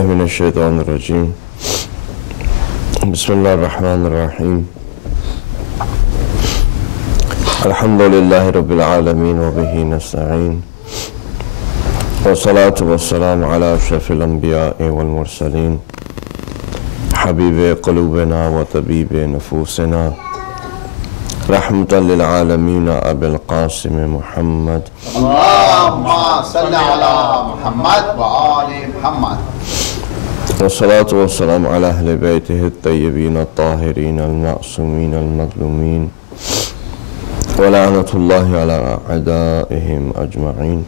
باللہ من الشیطان الرجیم بسم اللہ الرحمن الرحیم الحمدللہ رب العالمین وبہ نستعین والصلاة والسلام علی اشرف الانبیاء والمرسلین حبیب قلوبنا وطبیب نفوسنا رحمتا للعالمین ابی القاسم محمد اللہم صلی علی محمد وآل محمد والصلاة والسلام علی اہل بیتہ الطیبین الطاہرین المعصومین المظلومین ولعنت اللہ علی اعدائہم اجمعین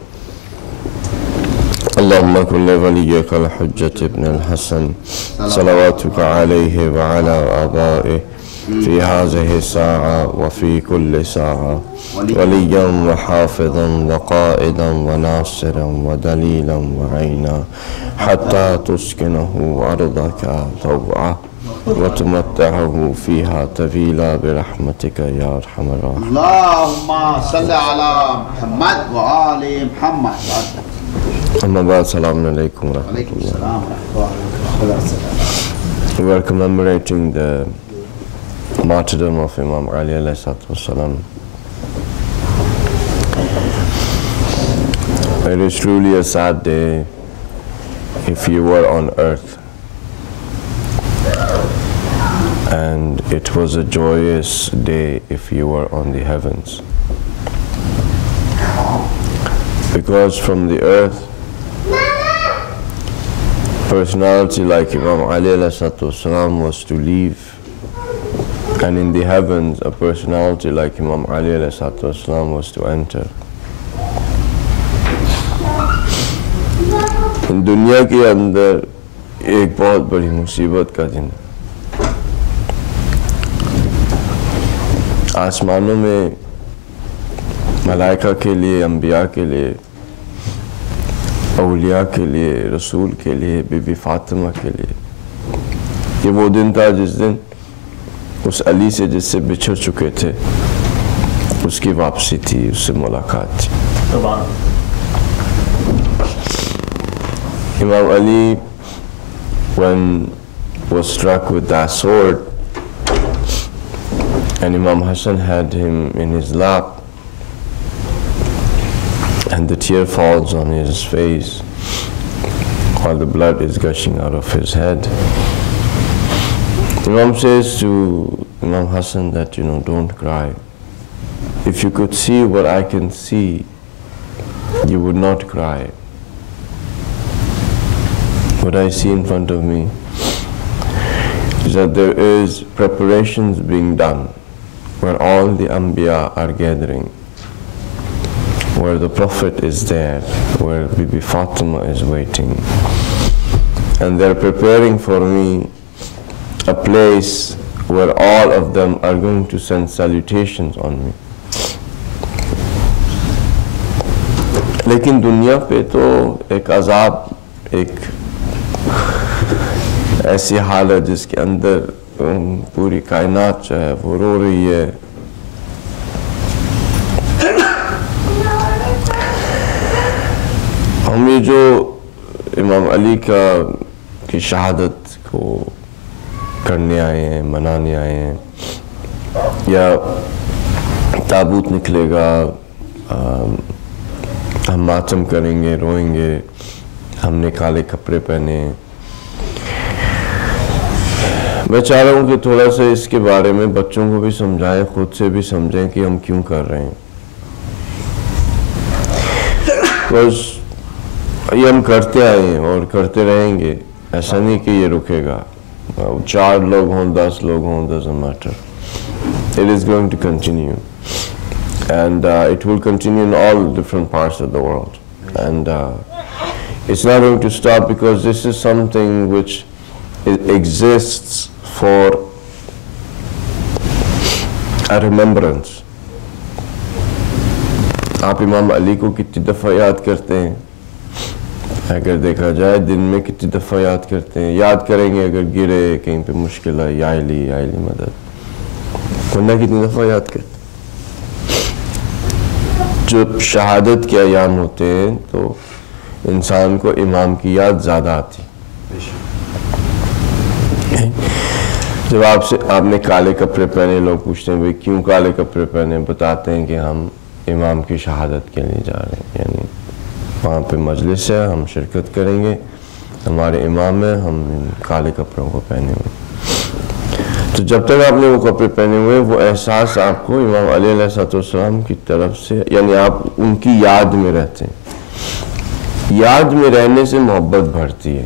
اللہم کل ولیک الحجة ابن الحسن صلواتک علیہ وعلی آبائہ في هذه الساعة وفي كل ساعة وليا وحافظا وقائدا وناصرا ودليلا وعينا حتى تسكنه أرضك طوعا وتمتعه فيها طويلا برحمتك يا أرحم الراحمين اللهم صل على محمد وآل محمد أما بعد السلام عليكم ورحمة الله. We are commemorating the martyrdom of Imam Ali alayhi salatu wassalam. It is truly a sad day if you were on earth, and it was a joyous day if you were on the heavens, because from the earth personality like Imam Ali alayhi salatu wassalam was to leave, and in the heavens a personality like Imam Ali alayhi salatu wassalam was to enter. دنیا کے اندر ایک بہت بڑی مصیبت کا دن، آسمانوں میں ملائکہ کے لیے، انبیاء کے لیے، اولیاء کے لیے، رسول کے لیے، بی بی فاطمہ کے لیے، یہ وہ دن تھا جس دن اس علی سے جس سے بچھڑ چکے تھے اس کی واپسی تھی، اس سے ملاقات تھی. Imam Ali, when was struck with that sword, and Imam Hasan had him in his lap, and the tear falls on his face while the blood is gushing out of his head. Imam says to Imam Hasan that, don't cry. If you could see what I can see, you would not cry. What I see in front of me is that there is preparations being done where all the Anbiya are gathering, where the Prophet is there, where Bibi Fatima is waiting, and they're preparing for me a place where all of them are going to send salutations on me. لیکن دنیا پہ تو ایک عذاب، ایک ایسی حالت جس کے اندر پوری کائنات جو ہے وہ رو رہی ہے. ہم یہ جو امام علی کی شہادت کو کرنے آئے ہیں، منانے آئے ہیں، یا تابوت نکلے گا، ہم ماتم کریں گے، روئیں گے، ہم نے کالے کپڑے پہنے. میں چاہ رہا ہوں کہ تھوڑا سا اس کے بارے میں بچوں کو بھی سمجھائیں، خود سے بھی سمجھیں کہ ہم کیوں کر رہے ہیں. بس یہ ہم کرتے آئے ہیں اور کرتے رہیں گے، ایسا نہیں کہ یہ رکے گا. 4 لوگ ہوں، 10 لوگ ہوں، doesn't matter. It is going to continue, and it will continue in all different parts of the world, and it's not going to stop, because this is something which exists for a remembrance. آپ امام علی کو کتنی دفعہ یاد کرتے ہیں؟ اگر دیکھا جائے دن میں کتنی دفعہ یاد کرتے ہیں؟ یاد کریں گے اگر گرے، کہیں پہ مشکل ہے، یا علی مدد. ورنہ کتنی دفعہ یاد کرتے ہیں؟ جب شہادت کے ایام ہوتے ہیں تو انسان کو امام کی یاد زیادہ آتی. جب آپ نے کالے کپڑے پہنے، لوگ پوچھتے ہیں بھئی کیوں کالے کپڑے پہنے، بتاتے ہیں کہ ہم امام کی شہادت کے لیے جا رہے ہیں، یعنی وہاں پہ مجلس ہے، ہم شرکت کریں گے، ہمارے امام ہیں، ہم کالے کپڑوں کو پہنے ہوئے. تو جب تک آپ نے وہ کپڑے پہنے ہوئے، وہ احساس آپ کو امام علی علیہ السلام کی طرف سے، یعنی آپ ان کی یاد میں رہتے ہیں. یاد میں رہنے سے محبت بڑھتی ہے.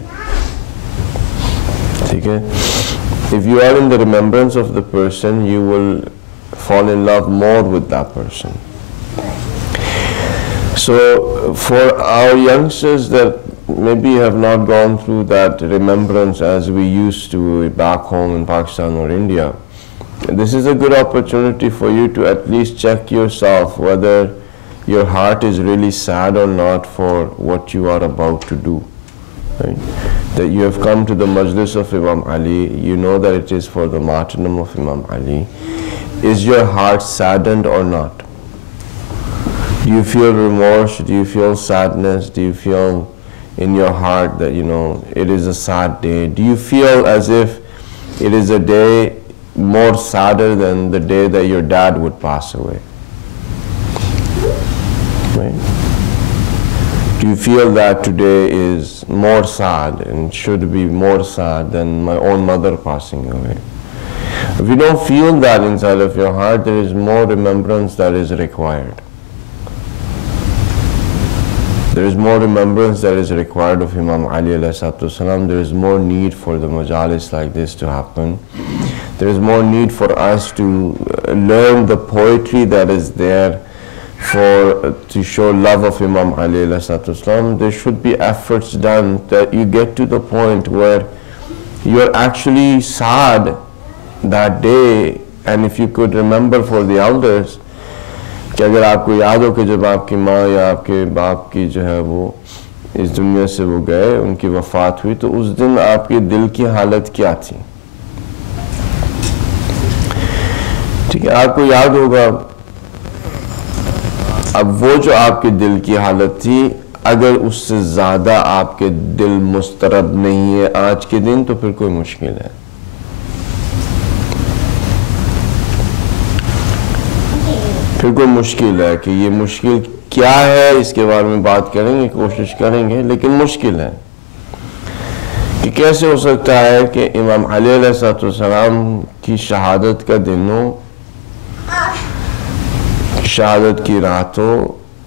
ٹھیک ہے. If you are in the remembrance of the person, you will fall in love more with that person. So for our youngsters that maybe have not gone through that remembrance as we used to back home in Pakistan or India, this is a good opportunity for you to at least check yourself whether your heart is really sad or not for what you are about to do. Right? That you have come to the majlis of Imam Ali, you know that it is for the martyrdom of Imam Ali. Is your heart saddened or not? Do you feel remorse? Do you feel sadness? Do you feel in your heart that, it is a sad day? Do you feel as if it is a day more sadder than the day that your dad would pass away? Right? Do you feel that today is more sad and should be more sad than my own mother passing away? If you don't feel that inside of your heart, there is more remembrance that is required. There is more remembrance that is required of Imam Ali alayhi salam. There is more need for the majalis like this to happen. There is more need for us to learn the poetry that is there to show love of Imam Ali alayhi salam. There should be efforts done that you get to the point where you are actually sad that day. And if you could remember for the elders, کہ اگر آپ کو یاد ہو کہ جب آپ کی ماں یا آپ کے باپ کی جو ہے وہ اس دنیا سے وہ گئے، ان کی وفات ہوئی، تو اس دن آپ کے دل کی حالت کیا تھی؟ ٹھیک ہے، آپ کو یاد ہوگا. اب وہ جو آپ کے دل کی حالت تھی، اگر اس سے زیادہ آپ کے دل مسترب نہیں ہے آج کے دن، تو پھر کوئی مشکل ہے. پھر کوئی مشکل ہے کہ یہ مشکل کیا ہے، اس کے بارے میں بات کریں گے، کوشش کریں گے، لیکن مشکل ہے کہ کیسے ہو سکتا ہے کہ امام علی علیہ السلام کی شہادت کا دن ہو، شہادت کی رات ہو،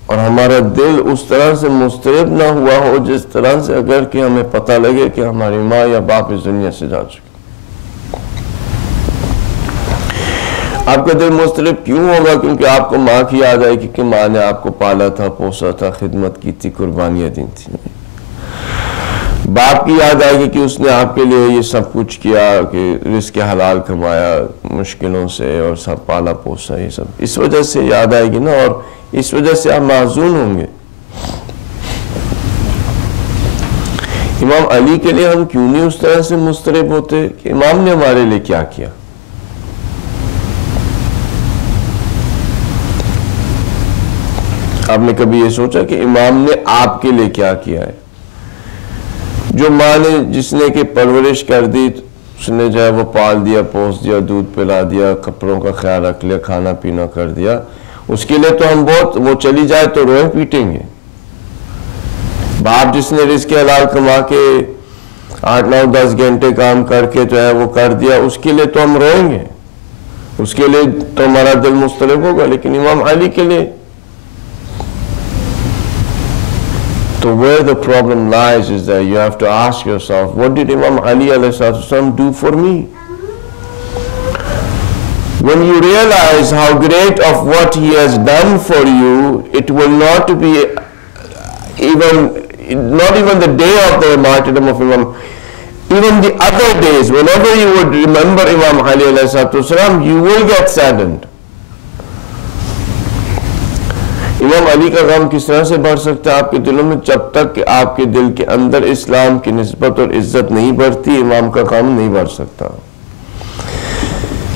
اور ہمارا دل اس طرح سے مضطرب نہ ہوا ہو جس طرح سے اگر کہ ہمیں پتہ لگے کہ ہماری ماں یا باپ اس دنیا سے جا چکے. آپ کا دل مضطرب کیوں ہوگا؟ کیونکہ آپ کو ماں کی یاد آئے کہ ماں نے آپ کو پالا تھا، پوسا تھا، خدمت کی تھی، قربانیاں دی تھی. باپ کی یاد آئے گی کہ اس نے آپ کے لیے یہ سب کچھ کیا، کہ رزق حلال کمایا مشکلوں سے اور سب پالا پوسا، یہ سب اس وجہ سے یاد آئے گی نا، اور اس وجہ سے آپ محزون ہوں گے. امام علی کے لیے ہم کیوں نہیں اس طرح سے مضطرب ہوتے کہ امام نے ہمارے لیے کیا کیا؟ آپ نے کبھی یہ سوچا کہ امام نے آپ کے لیے کیا کیا ہے؟ جو ماں نے جس نے کہ پرورش کر دی، اس نے جو ہے وہ پال دیا، پوس دیا، دودھ پلا دیا، کپڑوں کا خیال رکھ لیا، کھانا پینا کر دیا، اس کے لیے تو ہم بہت، وہ چلی جائے تو روئیں پیٹیں گے. باپ جس نے رزق حلال کما کے 8 9 10 گھنٹے کام کر کے جو ہے وہ کر دیا، اس کے لیے تو ہم روئیں گے، اس کے لیے تو ہمارا دل مضطرب ہوگا. لیکن امام علی کے لیے so where the problem lies is that you have to ask yourself, what did Imam Ali alayhi salam do for me? When you realize how great of what he has done for you, it will not be even the day of the martyrdom of Imam, even the other days, whenever you would remember Imam Ali alayhi salam, you will get saddened. امام علی کا غم کس طرح سے بڑھ سکتا ہے آپ کے دلوں میں؟ جب تک کہ آپ کے دل کے اندر اسلام کی نسبت اور عزت نہیں بڑھتی، امام کا غم نہیں بڑھ سکتا.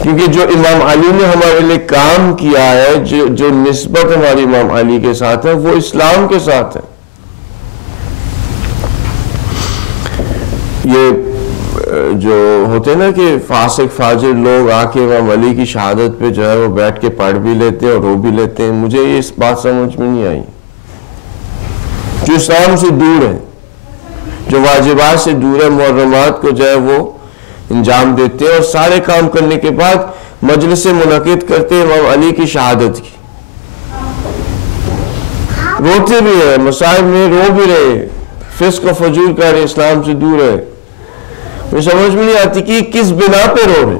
کیونکہ جو امام علی نے ہمارے لیے کام کیا ہے، جو نسبت ہماری امام علی کے ساتھ ہے، وہ اسلام کے ساتھ ہے. یہ جو ہوتے ہیں نا کہ فاسق فاجر لوگ آ کے امام علی کی شہادت پہ جو ہے وہ بیٹھ کے پڑھ بھی لیتے ہیں اور رو بھی لیتے ہیں، مجھے یہ اس بات سمجھ میں نہیں آئی. جو اسلام سے دور ہے، جو واجبات سے دور ہے، محرمات کو جو ہے وہ انجام دیتے ہیں اور سارے کام کرنے کے بعد مجلس منعقد کرتے ہیں امام علی کی شہادت کی، روتے بھی ہیں، مصائب میں رو بھی رہے، فسق و فجور کر رہے، اسلام سے دور ہے. مجھے سمجھ میں نہیں آتی کہ کس بنا پہ رو رہے.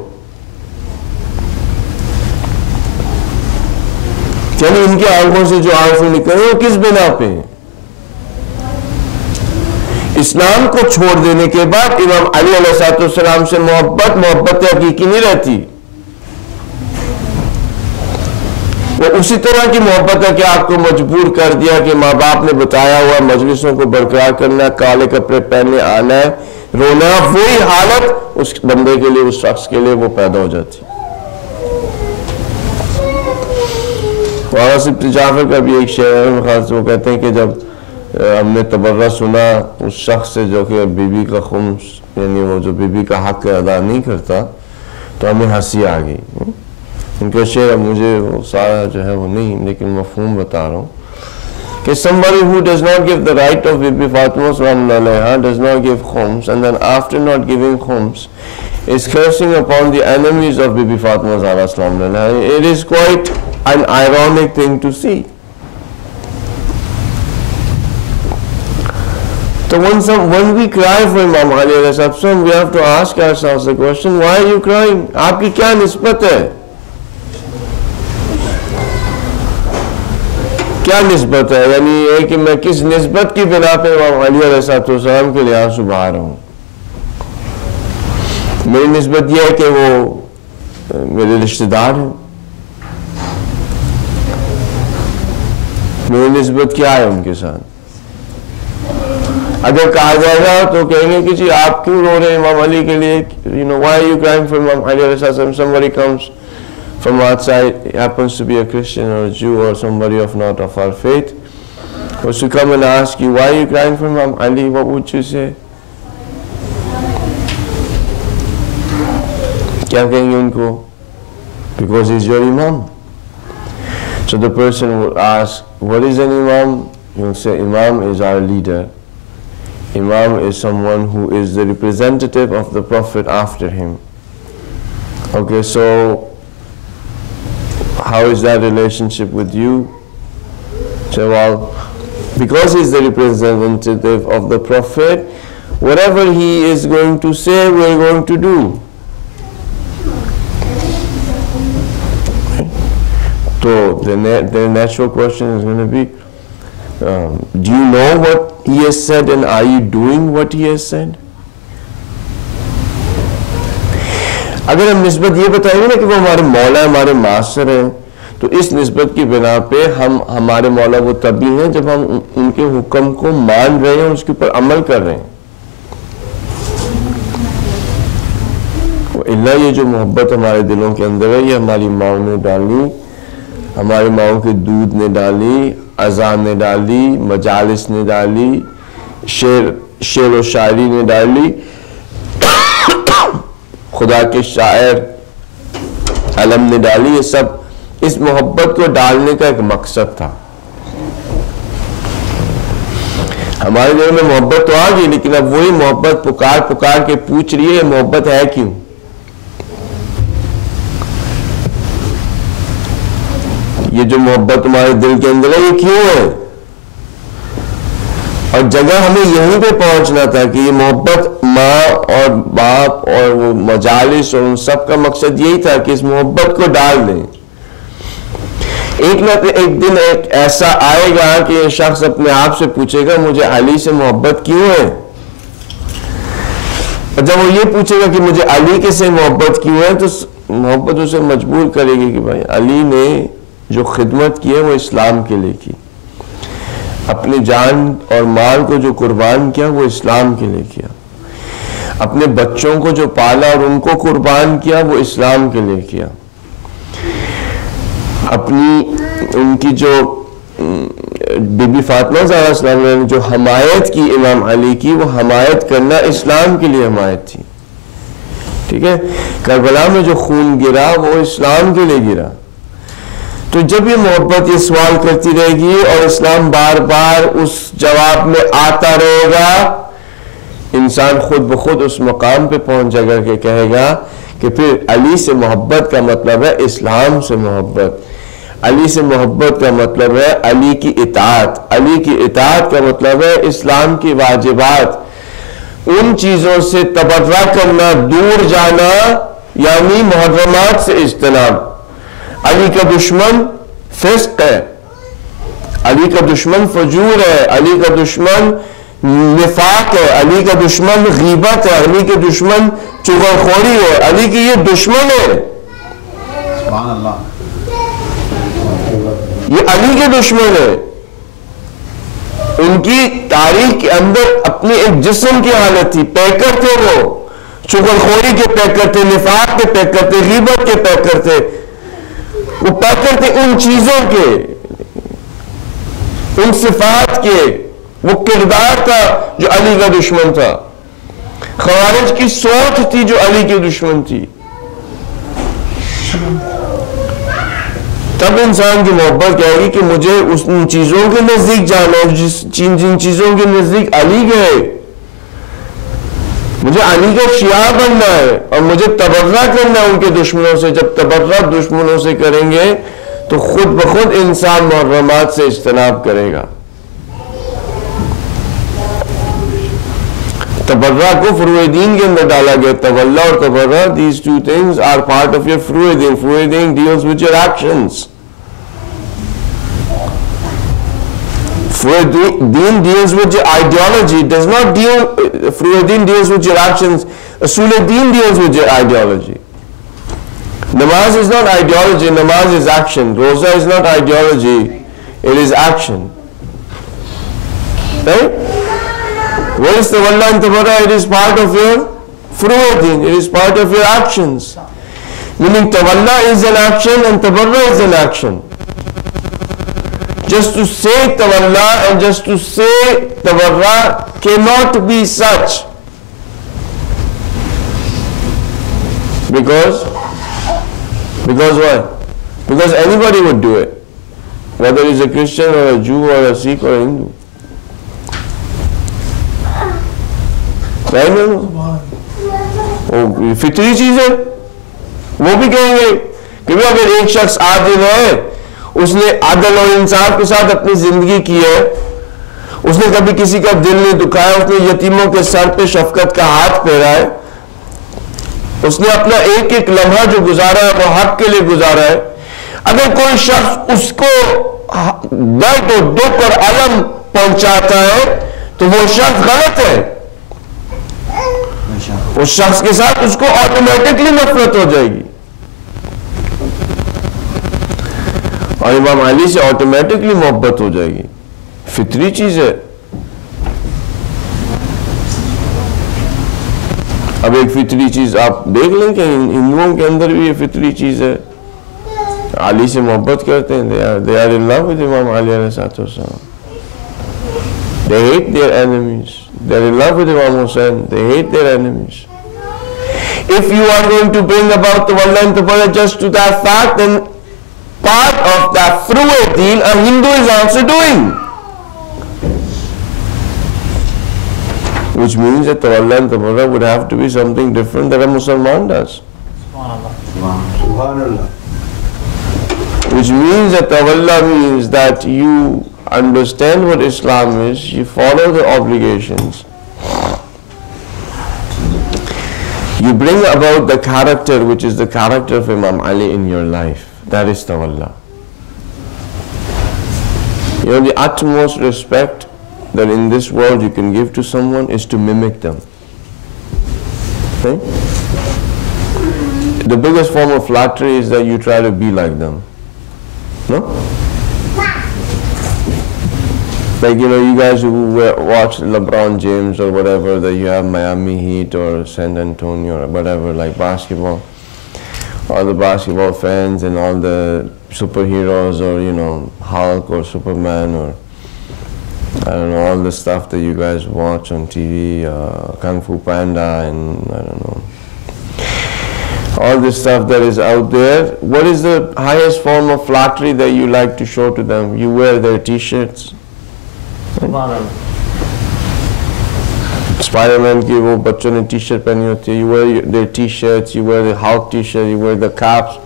یعنی ان کی آنکھوں سے جو آنسو نکل رہے وہ کس بنا پہ ہیں؟ اسلام کو چھوڑ دینے کے بعد امام علی علیہ السلام سے محبت حقیقی نہیں رہتی. وہ اسی طرح کی محبت ہے کہ آپ کو مجبور کر دیا کہ ماں باپ نے بتایا ہوا مجلسوں کو برقرار کرنا، کالے کپڑے پہننے آنا ہے، رونا، وہی حالت اس بندے کے لیے، اس شخص کے لیے وہ پیدا ہو جاتی. مولانا صاحب جعفر کا بھی ایک شعر ہے، وہ کہتے ہیں کہ جب ہم نے تبرہ سنا اس شخص سے جو کہ بیوی کا خمس یعنی وہ جو بیوی کا حق ادا نہیں کرتا تو ہمیں ہنسی آ گئی. ان کا شعر مجھے وہ سارا جو ہے وہ نہیں، لیکن مفہوم بتا رہا ہوں کہ somebody who does not give the right of Bibi Fatima does not give khums, and then after not giving khums is cursing upon the enemies of Bibi Fatima. It is quite an ironic thing to see. So when we cry for Imam Ali alayhi salam, we have to ask ourselves the question, why are you crying? آپ کی کیا نسبت ہے؟ کیا نسبت ہے؟ یعنی یہ کہ میں کس نسبت کی بنا پہ امام علی علیہ السلام کے لیے آنسو بہا رہا ہوں. میری نسبت یہ ہے کہ وہ میرے رشتہ دار ہیں. میری نسبت کیا ہے ان کے ساتھ؟ اگر کہا جائے گا تو کہیں گے کہ جی آپ کیوں رو رہے ہیں امام علی کے لیے؟ Why are you crying for Imam Ali alayhi salam? Somebody comes from outside, he happens to be a Christian or a Jew or somebody of not of our faith, was to come and ask you, why are you crying for Imam Ali? What would you say? کیا کہیں گے ان کو؟ Because he's your Imam. So the person will ask, what is an Imam? You will say, Imam is our leader. Imam is someone who is the representative of the Prophet after him. Okay, so how is that relationship with you? So, well, because he is the representative of the Prophet, whatever he is going to say, we are going to do. So the natural question is going to be, do you know what he has said and are you doing what he has said? اگر ہم نسبت یہ بتائیں گے نا کہ وہ ہمارے مولا ہمارے ماسٹر ہیں تو اس نسبت کی بنا پہ ہم ہمارے مولا وہ تبھی ہیں جب ہم ان کے حکم کو مان رہے ہیں اور اس کے اوپر عمل کر رہے ہیں. اللہ یہ جو محبت ہمارے دلوں کے اندر ہے یہ ہماری ماؤں نے ڈالی، ہماری ماؤں کے دودھ نے ڈالی، اذان نے ڈالی، مجالس نے ڈالی، شعر و شاعری نے ڈالی، خدا کے شاعر علم نے ڈالی. یہ سب اس محبت کو ڈالنے کا ایک مقصد تھا. ہمارے دل میں محبت تو آ گئی لیکن اب وہی محبت پکار کے پوچھ رہی ہے یہ محبت ہے کیوں؟ یہ جو محبت تمہارے دل کے اندر ہے یہ کیوں ہے؟ اور جگہ ہمیں یہیں پہ پہنچنا تھا کہ یہ محبت ماں اور باپ اور وہ مجالس اور ان سب کا مقصد یہی تھا کہ اس محبت کو ڈال دیں. ایک نہ ایک دن ایک ایسا آئے گا کہ یہ شخص اپنے آپ سے پوچھے گا مجھے علی سے محبت کیوں ہے؟ اور جب وہ یہ پوچھے گا کہ مجھے علی کے سے محبت کیوں ہے تو محبت اسے مجبور کرے گی کہ بھائی علی نے جو خدمت کی ہے وہ اسلام کے لیے کی، اپنی جان اور مال کو جو قربان کیا وہ اسلام کے لیے کیا، اپنے بچوں کو جو پالا اور ان کو قربان کیا وہ اسلام کے لیے کیا، اپنی ان کی جو بی بی فاطمہ زہرا السلام نے جو حمایت کی امام علی کی، وہ حمایت کرنا اسلام کے لیے حمایت تھی. ٹھیک ہے، کربلا میں جو خون گرا وہ اسلام کے لیے گرا. تو جب یہ محبت یہ سوال کرتی رہے گی اور اسلام بار بار اس جواب میں آتا رہے گا، انسان خود بخود اس مقام پہ پہنچ جائے گا کہ کہے گا کہ پھر علی سے محبت کا مطلب ہے اسلام سے محبت. علی سے محبت کا مطلب ہے علی کی اطاعت. علی کی اطاعت کا مطلب ہے اسلام کی واجبات، ان چیزوں سے تبرہ کرنا، دور جانا، یعنی محرمات سے اجتناب. علی کا دشمن فسق ہے، علی کا دشمن فجور ہے، علی کا دشمن نفاق ہے، علی کا دشمن غیبت ہے، علی کے دشمن چغلخوری ہے. علی کی یہ دشمن ہے، سبحان اللہ، یہ علی کے دشمن ہے. ان کی تاریخ کے اندر اپنی ایک جسم کی حالت تھی، پیکر تھے، وہ چغلخوری کے پیکر تھے، نفاق کے پیکر تھے، غیبت کے پیکر تھے. وہ پیکر تھے ان چیزوں کے، ان صفات کے. وہ کردار تھا جو علی کا دشمن تھا. خوارج کی سوچ تھی جو علی کی دشمن تھی. تب انسان کی محبت کہے گی کہ مجھے ان چیزوں کے نزدیک جانا ہے جن چیزوں کے نزدیک علی گئے. مجھے علی کا شیعہ بننا ہے اور مجھے تبرہ کرنا ہے ان کے دشمنوں سے. جب تبرہ دشمنوں سے کریں گے تو خود بخود انسان محرمات سے اجتناب کرے گا. تبرہ کو فروع دین کے اندر ڈالا گیا. تولا اور تبرہ, these two things are part of your فروع then. فروع then deals with your actions. فروع then deals with your ideology. It does not deal, فروع then deals with your actions. اصول دین deals with your ideology. Namaz is not ideology, namaz is action. Roza is not ideology, it is action. Right? What is tawalla and tabarra? It is part of your furu'adin, it is part of your actions. Meaning tawalla is an action and tabarra is an action. Just to say tawalla and just to say tabarra cannot be such. Because why? Because anybody would do it, whether he's a Christian or a Jew or a Sikh or a Hindu. Right? وہ فطری چیز ہے. وہ بھی کہیں گے کہ اگر ایک شخص عادل ہے, اس نے عدل اور انصاف کے ساتھ اپنی زندگی کی ہے, اس نے کبھی کسی کا دل نہیں دکھایا, اس نے یتیموں کے سر پہ شفقت کا ہاتھ پھیرا ہے, اس نے اپنا ایک ایک لمحہ جو گزارا ہے وہ حق کے لیے گزارا ہے. اگر کوئی شخص اس کو درد و دکھ اور الم پہنچاتا ہے تو وہ شخص غلط ہے. اس شخص کے ساتھ اس کو آٹومیٹکلی نفرت ہو جائے گی, اور امام علی سے آٹومیٹکلی محبت ہو جائے گی. فطری چیز ہے. اب ایک فطری چیز آپ دیکھ لیں کہ ہندوؤں کے اندر بھی یہ فطری چیز ہے, علی سے محبت کرتے ہیں. they are in love with امام علی علیہ السلام. they hate their enemies. they are in love with Imam Hussain. they hate their enemies. If you are going to bring about the Wallah and Tabarra just to that fact, then part of that Furu'a Deen a Hindu is also doing. Which means that Tawalla and Tabarra would have to be something different that a Musliman does. Subhanallah. Which means that Tawalla means that you understand what Islam is, you follow the obligations, you bring about the character which is the character of Imam Ali in your life. That is Tawalla. You know, the utmost respect that in this world you can give to someone is to mimic them. Okay? The biggest form of flattery is that you try to be like them. No? Like, you know, you guys who watch LeBron James or whatever, that you have Miami Heat or San Antonio or whatever, like basketball, all the basketball fans and all the superheroes, or, you know, Hulk or Superman or I don't know, all the stuff that you guys watch on TV, Kung Fu Panda and I don't know, all this stuff that is out there. What is the highest form of flattery that you like to show to them? You wear their t-shirts. Spider-Man की वो बच्चों ने t-shirt पहनी होती है. You wear their t-shirts, you wear the Hulk t-shirt, you wear the caps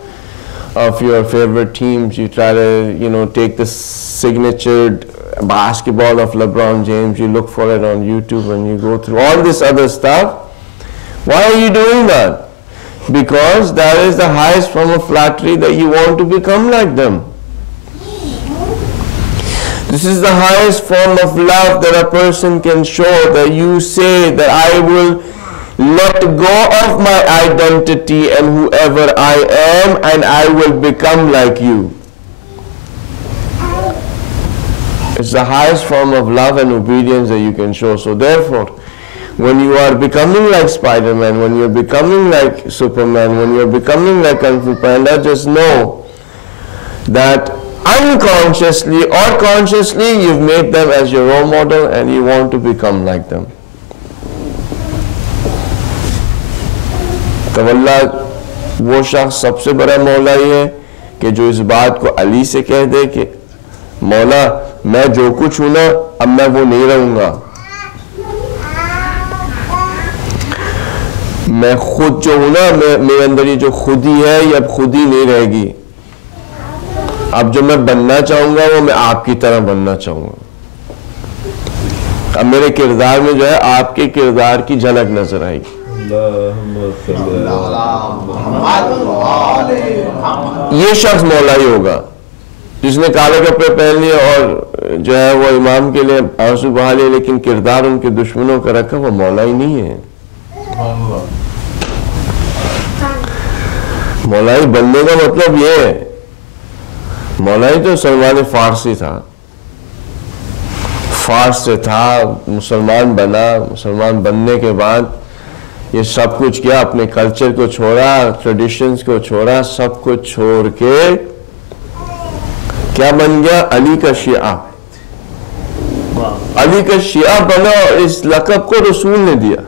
of your favorite teams. You try to, you know, take the signature basketball of LeBron James. You look for it on YouTube and you go through all this other stuff. Why are you doing that? Because that is the highest form of flattery, that you want to become like them. This is the highest form of love that a person can show, that you say that I will let go of my identity and whoever I am and I will become like you. It's the highest form of love and obedience that you can show. So therefore, when you are becoming like Spider-Man, when you're becoming like Superman, when you're becoming like Kung Fu Panda, just know that unconsciously or consciously you've made them as your role model and you want to become like them. तवल्ला वो शख्स सबसे बड़ा मौला ही है कि जो इस बात को अली से कह दे कि मौला मैं जो कुछ हूं ना अब मैं वो नहीं रहूंगा, मैं खुद जो हूं ना, मेरे अंदर ये जो खुदी है ये अब खुदी नहीं रहेगी, अब जो मैं बनना चाहूंगा वो मैं आपकी तरह बनना चाहूंगा, अब मेरे किरदार में जो है आपके किरदार की झलक नजर आएगी. ये शख्स मौला ही होगा जिसने काले कपड़े पहन लिए और जो है वो इमाम के लिए आंसू बहा लिए, लेकिन किरदार उनके दुश्मनों का रखा, वो मौला ही नहीं है. मौलाई बनने का मतलब ये है, मौलाई तो सलमान फारसी था, फारस से था, मुसलमान बना, मुसलमान बनने के बाद ये सब कुछ किया, अपने कल्चर को छोड़ा, ट्रेडिशंस को छोड़ा, सब कुछ छोड़ के क्या बन गया? अली का शिया. अली का शिया बना और इस लक़ब को रसूल ने दिया.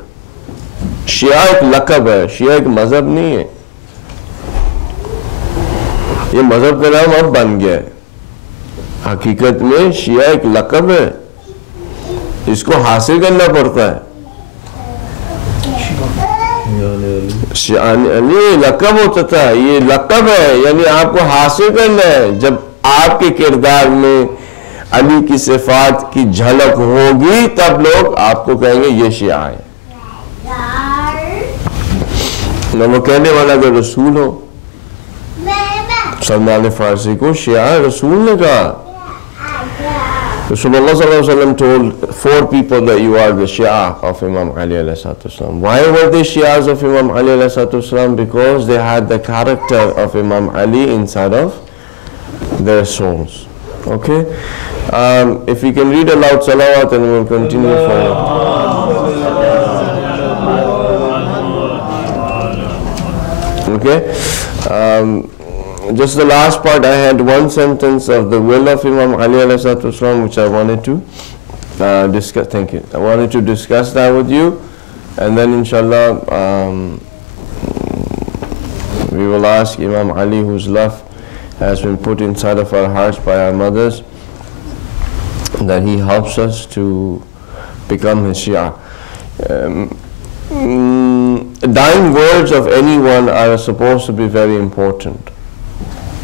शिया एक लक़ब है, शिया एक मजहब नहीं है. ये मजहब का नाम अब बन गया है. हकीकत में शिया एक लक़ब है, इसको हासिल करना पड़ता है. अली लक़ब होता था, ये लक़ब है, यानी आपको हासिल करना है. जब आपके किरदार में अली की सिफात की झलक होगी तब लोग आपको कहेंगे ये शिया है. न वो कहने वाला अगर रसूल हो, सलमान फारसी को शिया रसूल ने कहा. Rasulullah sallallahu alaihi wasallam told 4 people that you are the Shia of Imam Ali alayhi salatu wasalam. Why were they Shias of Imam Ali alayhi salatu wasalam? Because they had the character of Imam Ali inside of their souls. Okay? If we can read aloud salawat and we'll continue forward. Okay? Just the last part, I had one sentence of the will of Imam Ali alayhi salatu wasalam which I wanted to discuss. Thank you. I wanted to discuss that with you, and then inshallah we will ask Imam Ali, whose love has been put inside of our hearts by our mothers, that he helps us to become his Shia. Dying words of anyone are supposed to be very important.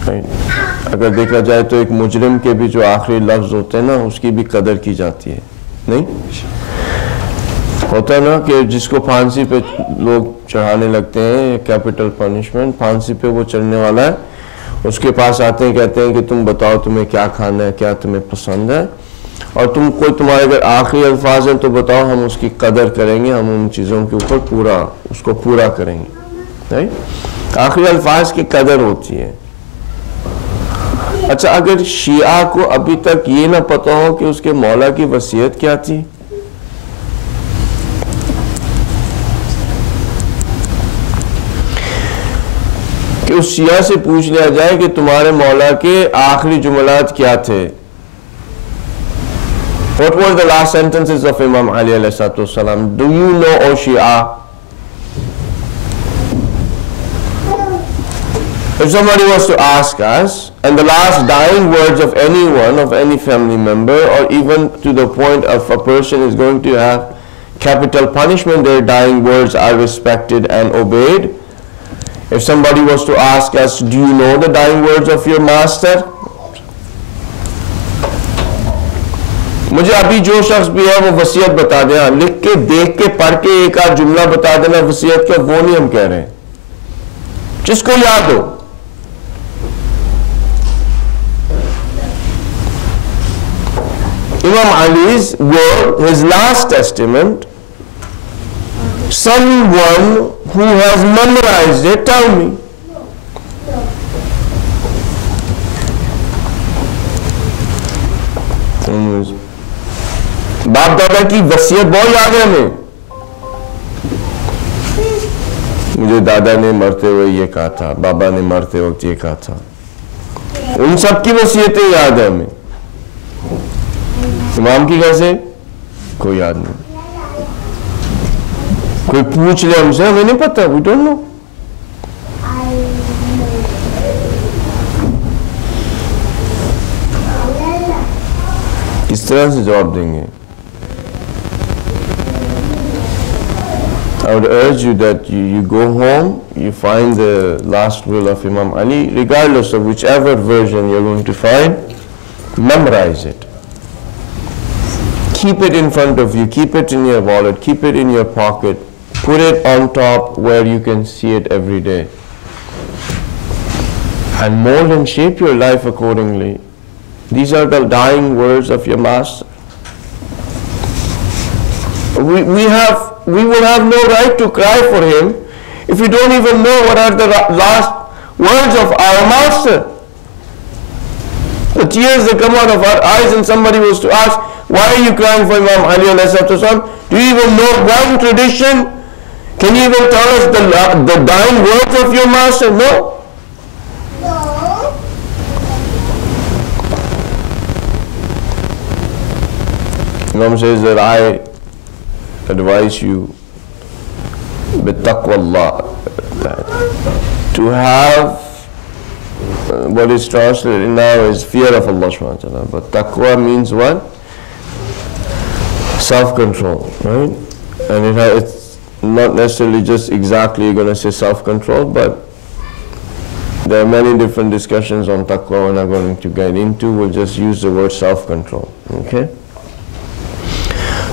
अगर देखा जाए तो एक मुजरिम के भी जो आखिरी लफ्ज़ होते हैं ना, उसकी भी कदर की जाती है. नहीं होता ना कि जिसको फांसी पे लोग चढ़ाने लगते हैं, कैपिटल पनिशमेंट, फांसी पे वो चढ़ने वाला है, उसके पास आते हैं, कहते हैं कि तुम बताओ तुम्हें क्या खाना है, क्या तुम्हें पसंद है, और तुम कोई तुम्हारे अगर आखिरी अल्फाज हैं तो बताओ, हम उसकी कदर करेंगे, हम उन चीज़ों के ऊपर पूरा उसको पूरा करेंगे. नहीं, आखिरी अल्फाज की कदर होती है. अच्छा, अगर शिया को अभी तक ये ना पता हो कि उसके मौला की वसीयत क्या थी, कि उस शिया से पूछ लिया जाए कि तुम्हारे मौला के आखिरी जुमलात क्या थे, What were the last sentences of Imam Ali alayhi salatu wasalam? Do you know, O Shia? If somebody was to ask us, and the last dying words of anyone, of any family member, or even to the point of a person is going to have capital punishment, their dying words are respected and obeyed. If somebody was to ask us, do you know the dying words of your master? मुझे अभी जो शख्स भी है वो वसीयत बता देना, लिख के, देख के, पढ़ के एक आध जुमला बता देना वसीयत का, वो नहीं हम कह रहे हैं, जिसको याद हो. Imam Ali's word, his last testament, someone who has memorized it, tell me. बाप दादा की वसीयत बहुत याद है हमें. मुझे दादा ने मरते हुए ये कहा था, बाबा ने मरते वक्त ये कहा था. उन सब की वसीयतें याद है हमें. इमाम की कैसे? कोई याद नहीं. कोई पूछ ले हमसे, हमें नहीं पता, वी डोंट नो. किस तरह से जवाब देंगे? I would urge you that you go home, you find the last will of Imam Ali, regardless of whichever version you're going to find, memorize it. Keep it in front of you, keep it in your wallet, keep it in your pocket, put it on top where you can see it every day. And mold and shape your life accordingly. These are the dying words of your master. We will have no right to cry for him if we don't even know what are the last words of our master. The tears that come out of our eyes, and somebody was to ask, why are you crying for Imam Ali alayhi salatu? Do you even know one tradition? Can you even tell us the dying words of your master? No. Imam says that I advise you bitaqwallah, to have what is translated now is fear of Allah subhanahu wa ta'ala. But taqwa means what? Self-control, right? And it's not necessarily just exactly you're going to say self-control, but there are many different discussions on taqwa we're not going to get into. We'll just use the word self-control, okay?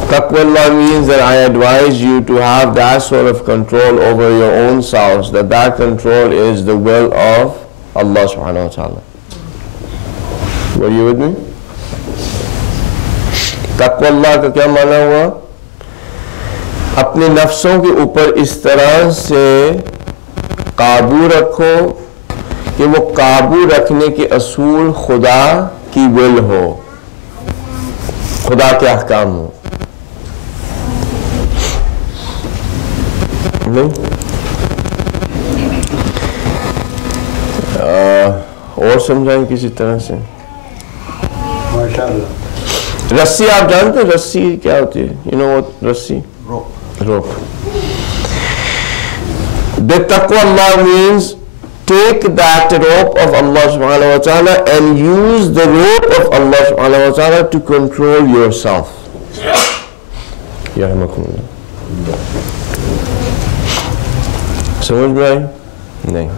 Taqwallah means that I advise you to have that sort of control over your own selves, that control is the will of Allah subhanahu wa ta'ala. Were you with me? Taqwallah का क्या माना हुआ? अपने नफ्सों के ऊपर इस तरह से काबू रखो कि वो काबू रखने के असूल खुदा की विल हो, खुदा के अहकाम हो. और समझाएं किसी तरह से. माशाअल्लाह. रस्सी आप जानते हैं रस्सी क्या होती है? You know what रस्सी? Rope. The taqwallah means take that rope of Allah subhanahu wa ta'ala and use the rope of Allah subhanahu wa ta'ala to control yourself. Yarhamakumullah. समझ में आई? नहीं.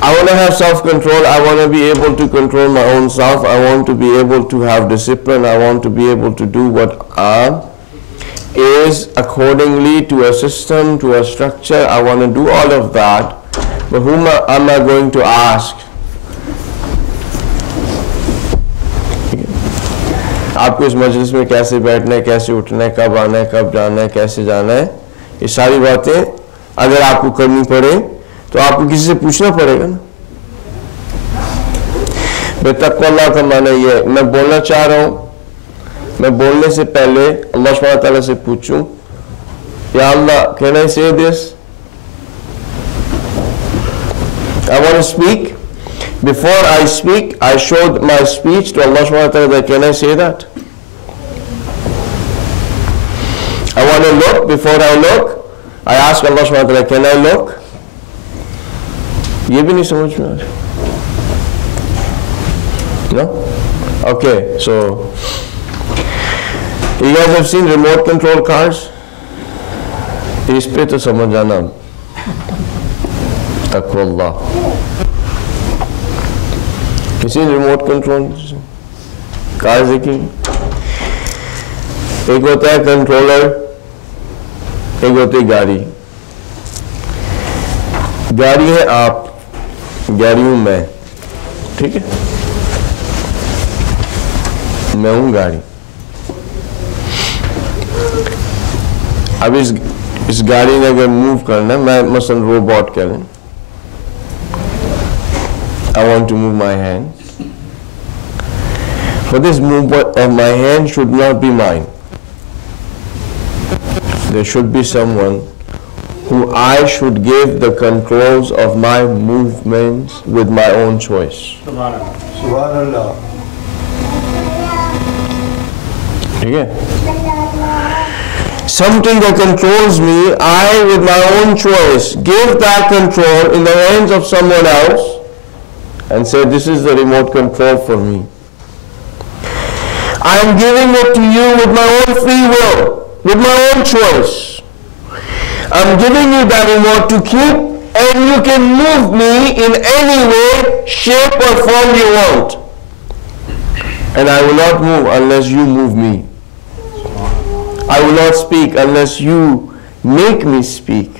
I want to have self-control. I want to be able to control my own self. I want to be able to have discipline. I want to be able to do what is accordingly to a system, to a structure. I want to do all of that. But whom am I going to ask? आपको इस मजलिस में कैसे बैठना है, कैसे उठना है, कब आना है, कब जाना है, कैसे जाना है, ये सारी बातें अगर आपको करनी पड़े तो आपको किसी से पूछना पड़ेगा ना. बेतक़वा का माना ये है, मैं बोलना चाह रहा हूँ, मैं बोलने से पहले अल्लाह सुब्हानहू व तआला से पूछूं, या अल्लाह, can I say this? I want to speak. Before I speak, I showed my speech to Allah subhanahu wa ta'ala that can I say that? I want to look, before I look, I ask Allah subhanahu wa ta'ala, can I look? ये भी नहीं समझ में आ रहा. No? Okay, so you guys have seen remote control cars? इस पे तो समझ आना तक़वल्लाह. You seen remote control cars? देखिए, एक होता है कंट्रोलर, एक होती है गाड़ी. गाड़ी है आप, गाड़ी हूं मैं, ठीक है? मैं हूं गाड़ी. अब इस गाड़ी ने अगर मूव करना है, मैं मसलन रोबोट कह लें, I want to move my hand, but this movement of my hand should not be mine. There should be someone who I should give the controls of my movements with my own choice. Subhanallah. Okay? Something that controls me, I with my own choice give that control in the hands of someone else and say, this is the remote control for me. I am giving it to you with my own free will, with my own choice. I'm giving you that remote to keep, and you can move me in any way, shape or form you want. And I will not move unless you move me. I will not speak unless you make me speak.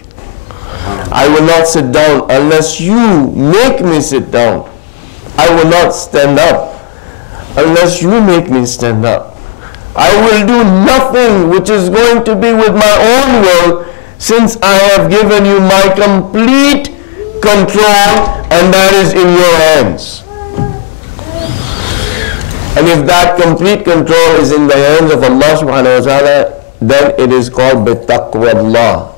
I will not sit down unless you make me sit down. I will not stand up unless you make me stand up. I will do nothing which is going to be with my own will, since I have given you my complete control, and that is in your hands. And if that complete control is in the hands of Allah subhanahu wa ta'ala, then it is called bitaqwallah.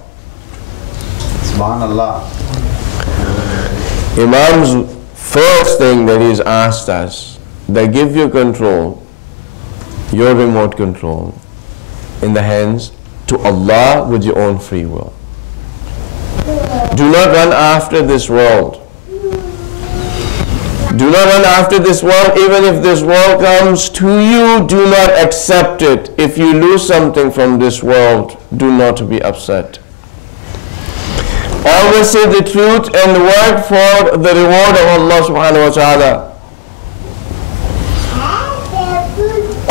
Subhanallah. Imam's first thing that he's asked us, they give you control, your remote control, in the hands to Allah with your own free will. Do not run after this world. Do not run after this world. Even if this world comes to you, do not accept it. If you lose something from this world, do not be upset. Always say the truth and work for the reward of Allah subhanahu wa ta'ala.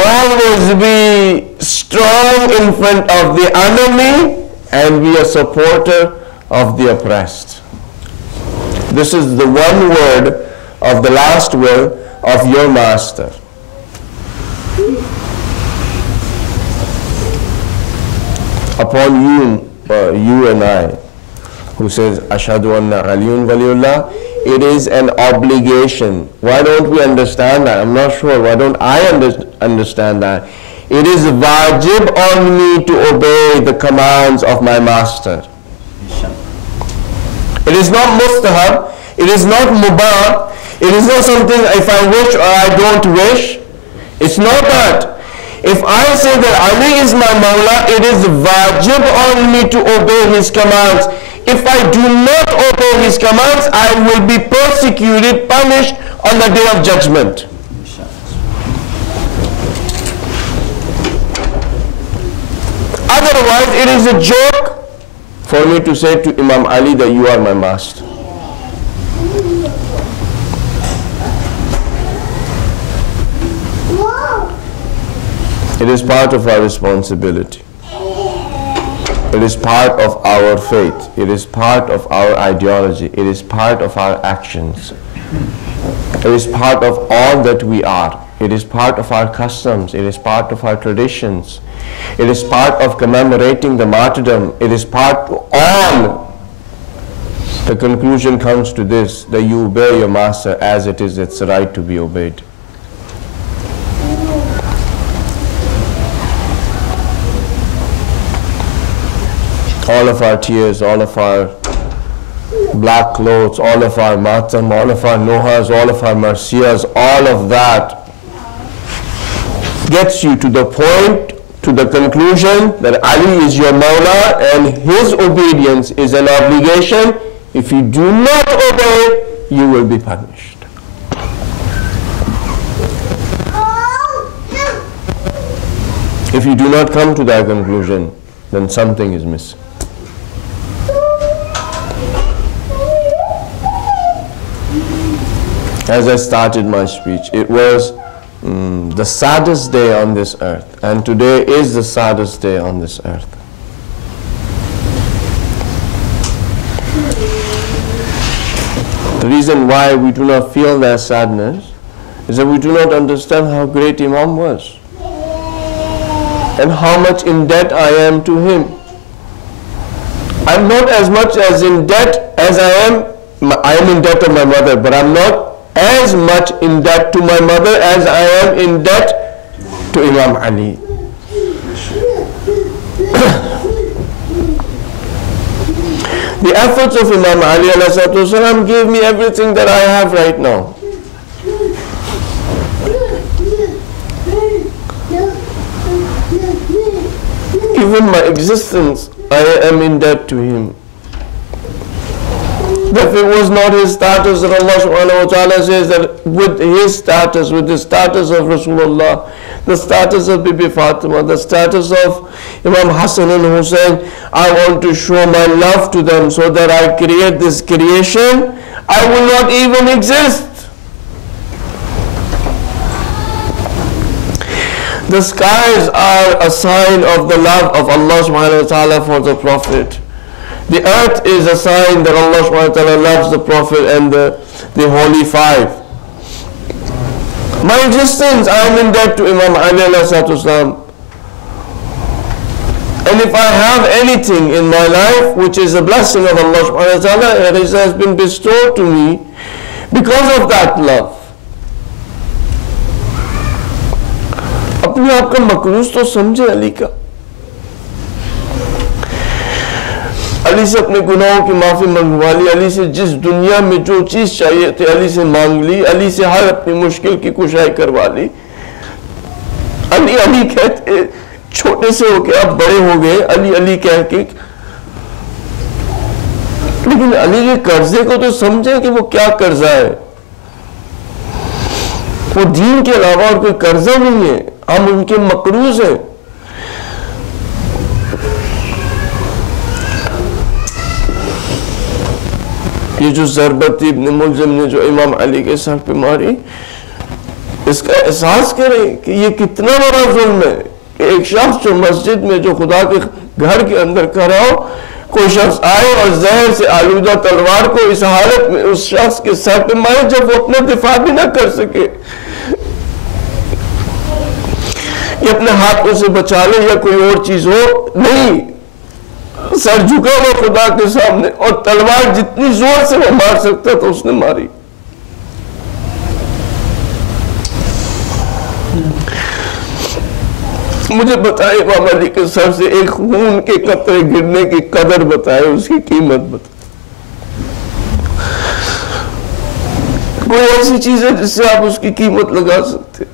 Always be strong in front of the enemy and be a supporter of the oppressed. This is the one word of the last will of your master. Upon you and I, who says, Ashhadu anna Aliyun Waliullah, it is an obligation. Why don't we understand that? I'm not sure. Why don't I understand that? It is wajib on me to obey the commands of my master. It is not mustahab. It is not mubah. It is not something if I wish or I don't wish. It's not that. If I say that Ali is my Mawla, it is wajib on me to obey his commands. If I do not obey his commands, I will be persecuted, punished on the day of judgment. Otherwise, it is a joke for me to say to Imam Ali that you are my master. It is part of our responsibility. It is part of our faith. It is part of our ideology. It is part of our actions. It is part of all that we are. It is part of our customs. It is part of our traditions. It is part of commemorating the martyrdom. It is part of all. The conclusion comes to this, that you obey your master as it is its right to be obeyed. All of our tears, all of our black clothes, all of our matam, all of our nohas, all of our marsiyas, all of that gets you to the point, to the conclusion that Ali is your Mawla and his obedience is an obligation. If you do not obey, you will be punished. If you do not come to that conclusion, then something is missing. As I started my speech, it was the saddest day on this earth, and today is the saddest day on this earth. The reason why we do not feel that sadness is that we do not understand how great Imam was and how much in debt I am to him. I'm not as much as in debt as I am in debt to my mother, but I'm not as much in debt to my mother as I am in debt to Imam Ali. The efforts of Imam Ali ﷺ gave me everything that I have right now. Even my existence, I am in debt to him. If it was not his status, that Allah subhanahu wa ta'ala says that with his status, with the status of Rasulullah, the status of Bibi Fatima, the status of Imam Hasan and Hussein, I want to show my love to them so that I create this creation, I will not even exist. The skies are a sign of the love of Allah subhanahu wa ta'ala for the Prophet. The earth is a sign that Allah subhanahu wa ta'ala loves the Prophet and the Holy Five. My existence, I am in debt to Imam Ali alayhi salatu wasalam. And if I have anything in my life which is a blessing of Allah subhanahu wa ta'ala, it has been bestowed to me because of that love. अपने आप का मकरूज तो समझे अली का, अली से अपने गुनाहों की माफ़ी मंगवा ली, अली से जिस दुनिया में जो चीज़ चाहिए थे अली से मांग ली, अली से हर अपनी मुश्किल की कुशाई करवा ली। अली अली कहते, छोटे से होके अब बड़े हो गए अली अली कह के, लेकिन अली के कर्जे को तो समझे कि वो क्या कर्जा है, वो दीन के अलावा और कोई कर्जा नहीं है, हम उनके मकरूज हैं। ये जो ज़रबत इब्न मुल्ज़िम ने जो इमाम अली के सर पे मारी, इसका एहसास करें कि ये कितना बड़ा जुल्म है कि एक शख्स जो मस्जिद में जो खुदा के घर के अंदर खड़ा हो, कोई शख्स आए और जहर से आलूदा तलवार को इस हालत में उस शख्स के सर पे मारे जब वो अपना दिफा भी ना कर सके, ये अपने हाथों से बचा ले या कोई और चीज हो, नहीं, सर झुका हुआ खुदा के सामने और तलवार जितनी जोर से वो मार सकता था उसने मारी। मुझे बताए इमाम अली के सर से एक खून के कतरे गिरने की कदर बताए, उसकी कीमत बताए। कोई ऐसी चीज है जिससे आप उसकी कीमत लगा सकते?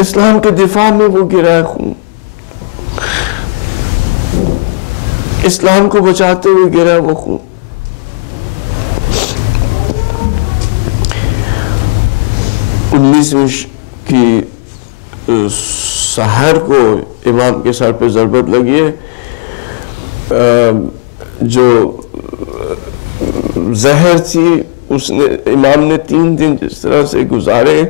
इस्लाम के दिफा में वो गिरा है खून, इस्लाम को बचाते हुए गिरा है वो खून। की सहर को इमाम के सर पे ज़रबत लगी है, जो जहर थी उसने इमाम ने 3 दिन जिस तरह से गुजारे,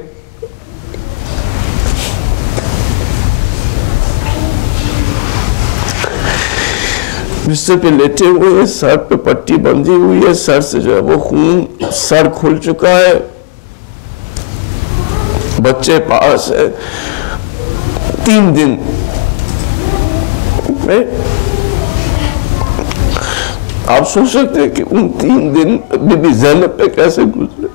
बिस्तर पे लेटे हुए हैं, सर पे पट्टी बंधी हुई है, सर से जो है वो खून, सर खुल चुका है, बच्चे पास है। 3 दिन में आप सोच सकते हैं कि उन 3 दिन बीबी ज़ैनब पे कैसे गुजरे।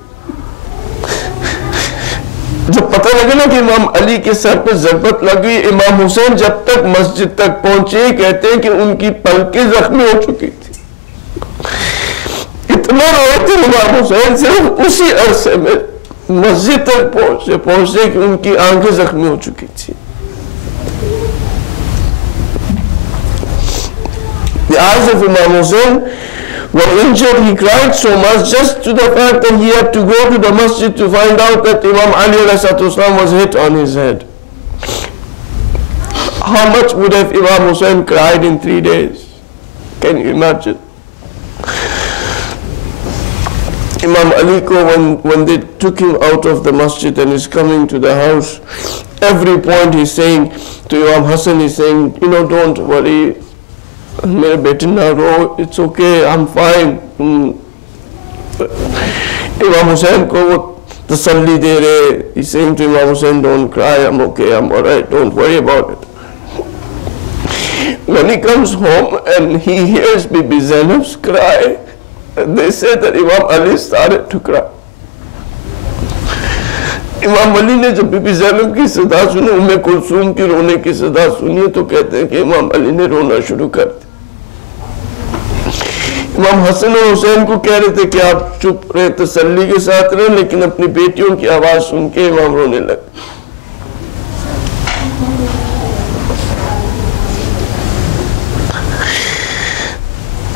جب پتہ لگا نا کہ امام علی کے سر پہ ضربت لگی، امام حسین جب تک مسجد تک پہنچے کہتے ہیں کہ ان کی پلکیں زخمی ہو چکی تھی. اتنا روئے تھے امام حسین صرف اسی عرصے میں مسجد تک پہنچے کہ ان کی آنکھیں زخمی ہو چکی تھی. The eyes of Imam Hussein were injured. He cried so much just to the fact that he had to go to the masjid to find out that Imam Ali was hit on his head. How much would have Imam Hussein cried in 3 days? Can you imagine? Imam Ali ko when they took him out of the masjid and he's coming to the house, every point he's saying to Imam Hassan, he's saying, don't worry, میرے بیٹے نہ رو, it's okay, I'm fine. امام حسین کو وہ تسلی دے رہے, he's saying to Imam Hussein, don't cry, I'm okay, I'm alright, don't worry about it. When he comes home and he hears Bibi Zainab's cry, they say that Imam Ali started to cry. امام علی نے جب be be زینب کی صدا سنی, ام کلثوم کی رونے کی صدا سنی, تو کہتے ہیں کہ امام علی نے رونا شروع کر دیا. امام حسن اور حسین کو کہہ رہے تھے کہ آپ چپ رہے, تسلی کے ساتھ رہے, لیکن اپنی بیٹیوں کی آواز سن کے امام رونے لگے.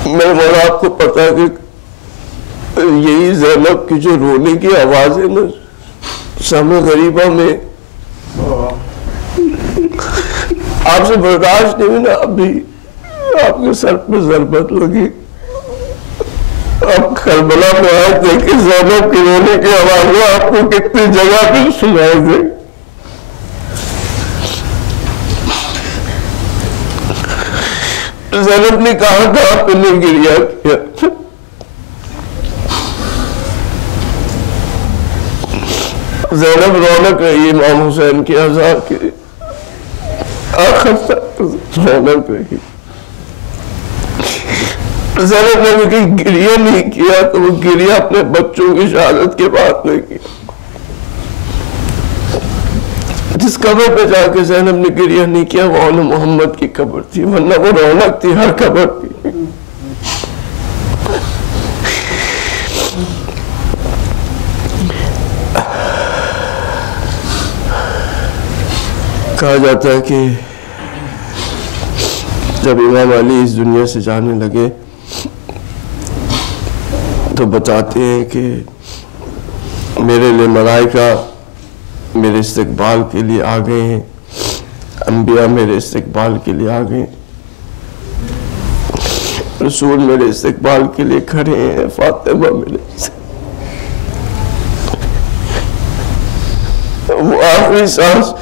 میرے مولا, آپ کو پتا ہے کہ یہی زینب کی جو رونے کی آواز ہے نا, سامنے غریبہ میں آپ سے برداشت نہیں ہوئی نا, ابھی آپ کے سر پہ ضربت لگی, آپ کربلا میں آئے تھے کہ زینب کی رونے کی آواز آپ کو کتنی جگہ پہ سنائی دے. زینب نے کہا تھا آپ نے گریا کیا. زینب رونق رہی امام حسین کی عزا کی, آخر تک رونق رہی. زینب نے بھی کہیں گریہ نہیں کیا, تو وہ گریہ اپنے بچوں کی شہادت کے بعد نہیں کیا. جس قبر پہ جا کے زینب نے گریہ نہیں کیا وہ آل محمد کی قبر تھی, ورنہ وہ رونق تھی ہر قبر کی. کہا جاتا ہے کہ جب امام علی اس دنیا سے جانے لگے تو بتاتے ہیں کہ میرے لیے ملائکہ میرے استقبال کے لیے آ گئے ہیں, انبیاء میرے استقبال کے لیے آ گئے, رسول میرے استقبال کے لیے کھڑے ہیں, فاطمہ میرے وہ آخری سانس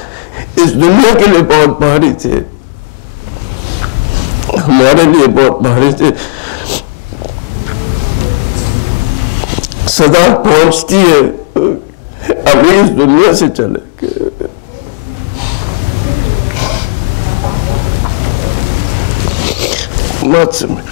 اس دنیا کے لیے بہت بھاری تھے, ہمارے لیے بہت بھاری تھے. صدا پہنچتی ہے ابھی اس دنیا سے چلے گئے. مات سے میں